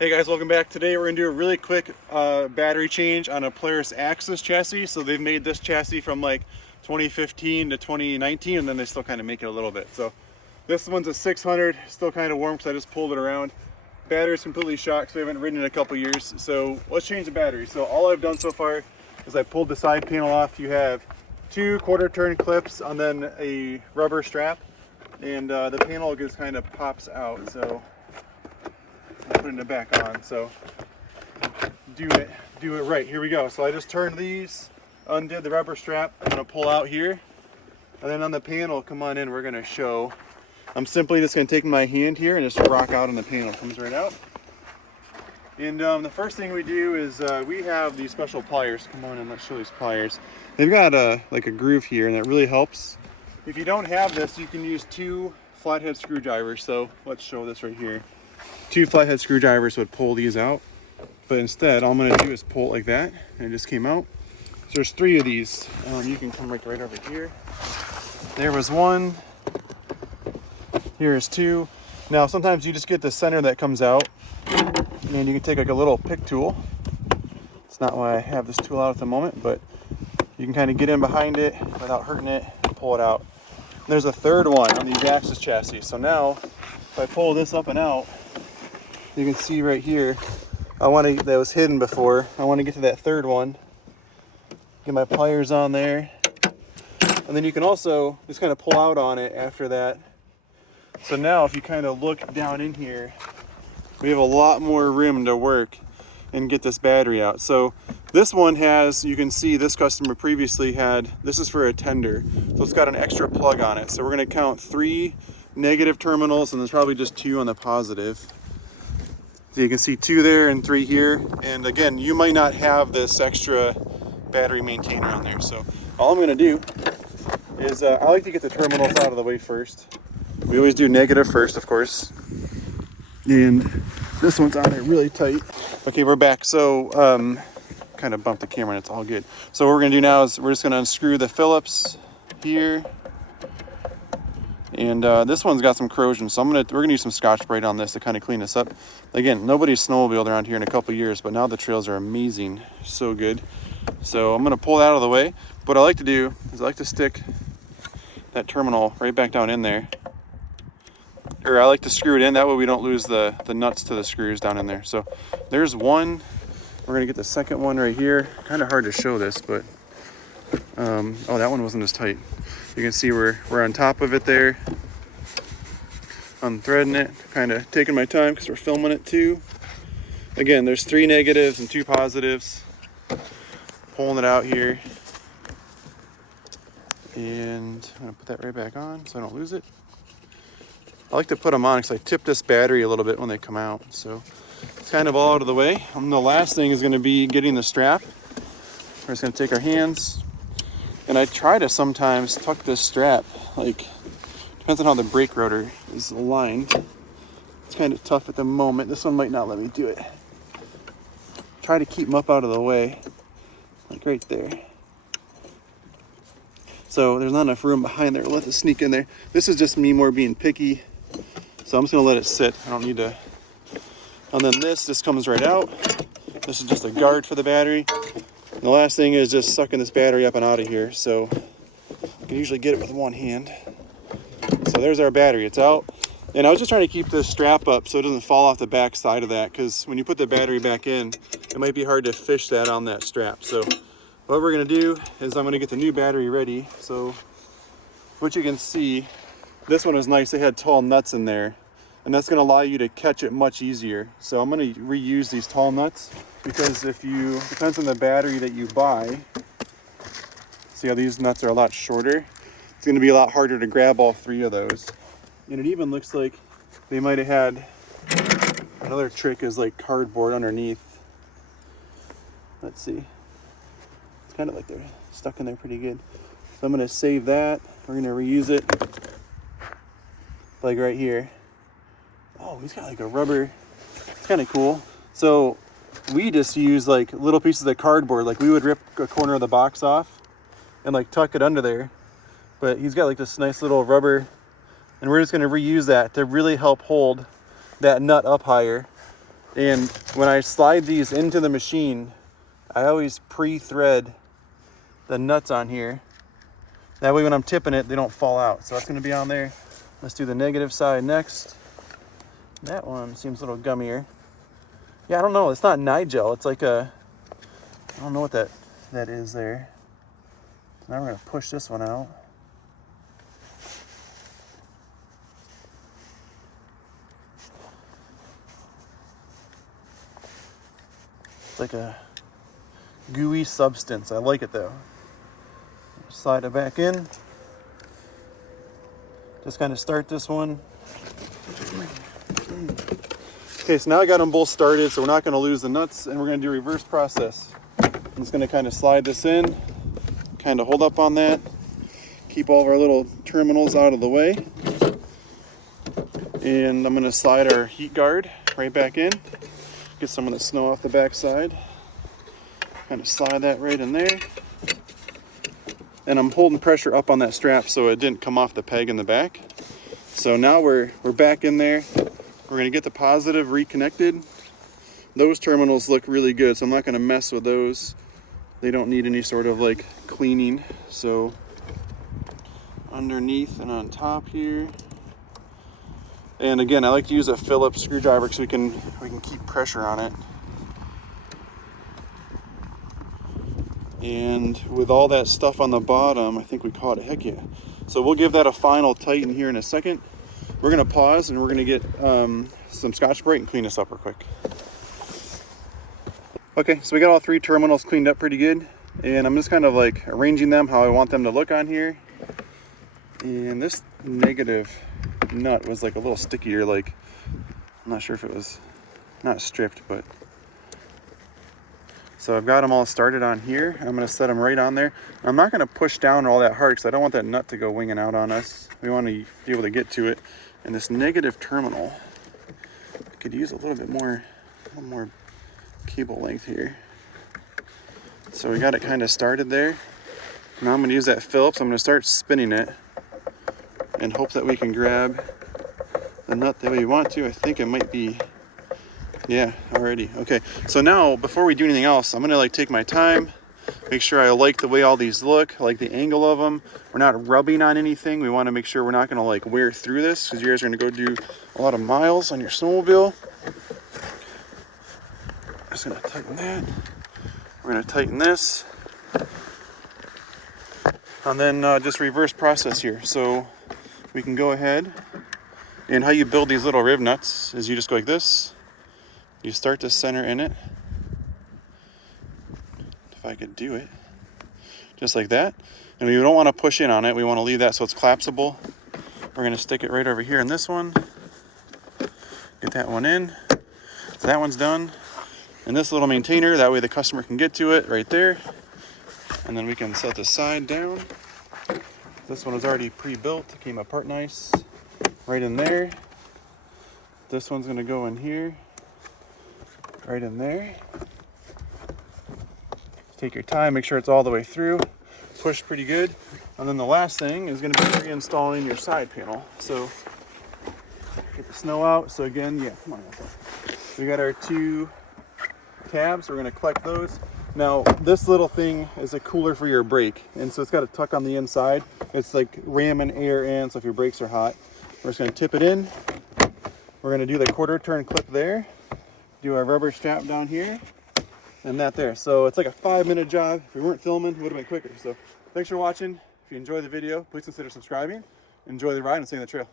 Hey guys, welcome back. Today we're going to do a really quick battery change on a Polaris AXIS chassis. So they've made this chassis from like 2015 to 2019, and then they still kind of make it a little bit. So this one's a 600, still kind of warm because I just pulled it around. Battery's completely shot because we haven't ridden in a couple years. So let's change the battery. So all I've done so far is I pulled the side panel off. You have two quarter turn clips and then a rubber strap, and the panel just kind of pops out. So putting it back on, so do it right. Here we go. So I just turned these, undid the rubber strap. I'm going to pull out here, and then on the panel, come on in, we're going to show. I'm simply just going to take my hand here and just rock out on the panel. Comes right out. And the first thing we do is we have these special pliers. Come on in, let's show these pliers. They've got like a groove here, and that really helps. If you don't have this, you can use two flathead screwdrivers. So let's show this right here. Two flathead screwdrivers would pull these out, but instead all I'm going to do is pull it like that, and it just came out. So there's three of these. You can come right over here. There was one. Here is two. Now sometimes you just get the center that comes out, and you can take like a little pick tool. It's not why I have this tool out at the moment, but you can kind of get in behind it without hurting it and pull it out. And there's a third one on these AXIS chassis. So now if I pull this up and out, you can see right here, that was hidden before. I want to get to that third one. Get my pliers on there. And then you can also just kind of pull out on it after that. So now if you kind of look down in here, we have a lot more room to work and get this battery out. So this one has, you can see this customer previously had, this is for a tender. So it's got an extra plug on it. So we're going to count 3 negative terminals, and there's probably just 2 on the positive. So you can see 2 there and 3 here. And again, you might not have this extra battery maintainer on there. So all I'm going to do is I like to get the terminals out of the way first. We always do negative first, of course. And this one's on there really tight. Okay, we're back. So kind of bumped the camera, and it's all good. So what we're going to do now is we're just going to unscrew the Phillips here. And this one's got some corrosion, so we're gonna use some Scotch-Brite on this to kind of clean this up. Again, nobody's snowmobiled around here in a couple years, but now the trails are amazing, so good. So I'm gonna pull that out of the way. What I like to do is I like to stick that terminal right back down in there, or I like to screw it in. That way we don't lose the nuts to the screws down in there. So there's one. We're gonna get the second one right here. Kind of hard to show this, but oh, that one wasn't as tight. You can see we're on top of it there, unthreading it, kind of taking my time because we're filming it too. Again, there's 3 negatives and 2 positives. Pulling it out here, and I'm gonna put that right back on so I don't lose it. I like to put them on because I tip this battery a little bit when they come out, so it's kind of all out of the way. And the last thing is going to be getting the strap. We're just going to take our hands. And I try to sometimes tuck this strap, like, depends on how the brake rotor is aligned. It's kind of tough at the moment. This one might not let me do it. Try to keep them up out of the way, like right there. So there's not enough room behind there to let this sneak in there. This is just me more being picky. So I'm just gonna let it sit. I don't need to. And then this just comes right out. This is just a guard for the battery. And the last thing is just sucking this battery up and out of here. So I can usually get it with one hand. So there's our battery, it's out. And I was just trying to keep this strap up so it doesn't fall off the back side of that, because when you put the battery back in, it might be hard to fish that on that strap. So what we're gonna do is I'm gonna get the new battery ready. So what you can see, this one is nice. They had tall nuts in there, and that's gonna allow you to catch it much easier. So I'm gonna reuse these tall nuts, because depends on the battery that you buy. See how these nuts are a lot shorter? It's gonna be a lot harder to grab all 3 of those. And it even looks like they might have had, another trick is like cardboard underneath. Let's see. It's kind of like they're stuck in there pretty good. So I'm gonna save that. We're gonna reuse it. Like right here. Oh, he's got like a rubber. It's kind of cool. So we just use like little pieces of cardboard. Like we would rip a corner of the box off and like tuck it under there. But he's got like this nice little rubber, and we're just going to reuse that to really help hold that nut up higher. And when I slide these into the machine, I always pre-thread the nuts on here. That way when I'm tipping it, they don't fall out. So that's gonna be on there. Let's do the negative side next. That one seems a little gummier. Yeah, I don't know, it's not nigel, it's like a, I don't know what that is there. So now we're gonna push this one out. It's like a gooey substance. I like it though. Slide it back in. Just kind of start this one. Okay, so now I got them both started, so we're not going to lose the nuts, and we're going to do reverse process. I'm just going to kind of slide this in, kind of hold up on that, keep all of our little terminals out of the way, and I'm going to slide our heat guard right back in, get some of the snow off the back side, kind of slide that right in there, and I'm holding pressure up on that strap so it didn't come off the peg in the back. So now we're back in there. We're going to get the positive reconnected. Those terminals look really good, so I'm not going to mess with those. They don't need any sort of like cleaning. So underneath and on top here. And again, I like to use a Phillips screwdriver so we can keep pressure on it. And with all that stuff on the bottom, I think we caught it. Heck yeah. So we'll give that a final tighten here in a second. We're gonna pause and we're gonna get some Scotch-Brite and clean this up real quick. Okay, so we got all three terminals cleaned up pretty good, and I'm just kind of like arranging them how I want them to look on here. And this negative nut was like a little stickier, like, I'm not sure if it was not stripped, but. So I've got them all started on here. I'm gonna set them right on there. I'm not gonna push down all that hard because I don't want that nut to go winging out on us. We want to be able to get to it. And this negative terminal, I could use a little more cable length here. So we got it kind of started there. Now I'm gonna use that Phillips. I'm gonna start spinning it and hope that we can grab the nut the way we want to. I think it might be, yeah, already. Okay, so now before we do anything else, I'm gonna like take my time, make sure I like the way all these look, I like the angle of them. We're not rubbing on anything. We want to make sure we're not gonna like wear through this because you guys are gonna go do a lot of miles on your snowmobile. Just gonna tighten that. We're gonna tighten this, and then just reverse process here. So we can go ahead, and how you build these little rib nuts is you just go like this. You start to center in it. If I could do it. Just like that. And we don't want to push in on it. We want to leave that so it's collapsible. We're going to stick it right over here in this one. Get that one in. So that one's done. And this little maintainer, that way the customer can get to it right there. And then we can set the side down. This one is already pre-built. It came apart nice. Right in there. This one's going to go in here. Right in there. Take your time, make sure it's all the way through. Push pretty good. And then the last thing is going to be reinstalling your side panel. So get the snow out. So again, yeah, come on. We got our two tabs. We're going to collect those. Now this little thing is a cooler for your brake, and so it's got a tuck on the inside. It's like ramming air in, so if your brakes are hot, we're just going to tip it in. We're going to do the quarter turn clip there. Do our rubber strap down here, and that there. So it's like a 5-minute job. If we weren't filming, it would have been quicker. So thanks for watching. If you enjoyed the video, please consider subscribing. Enjoy the ride and stay on the trail.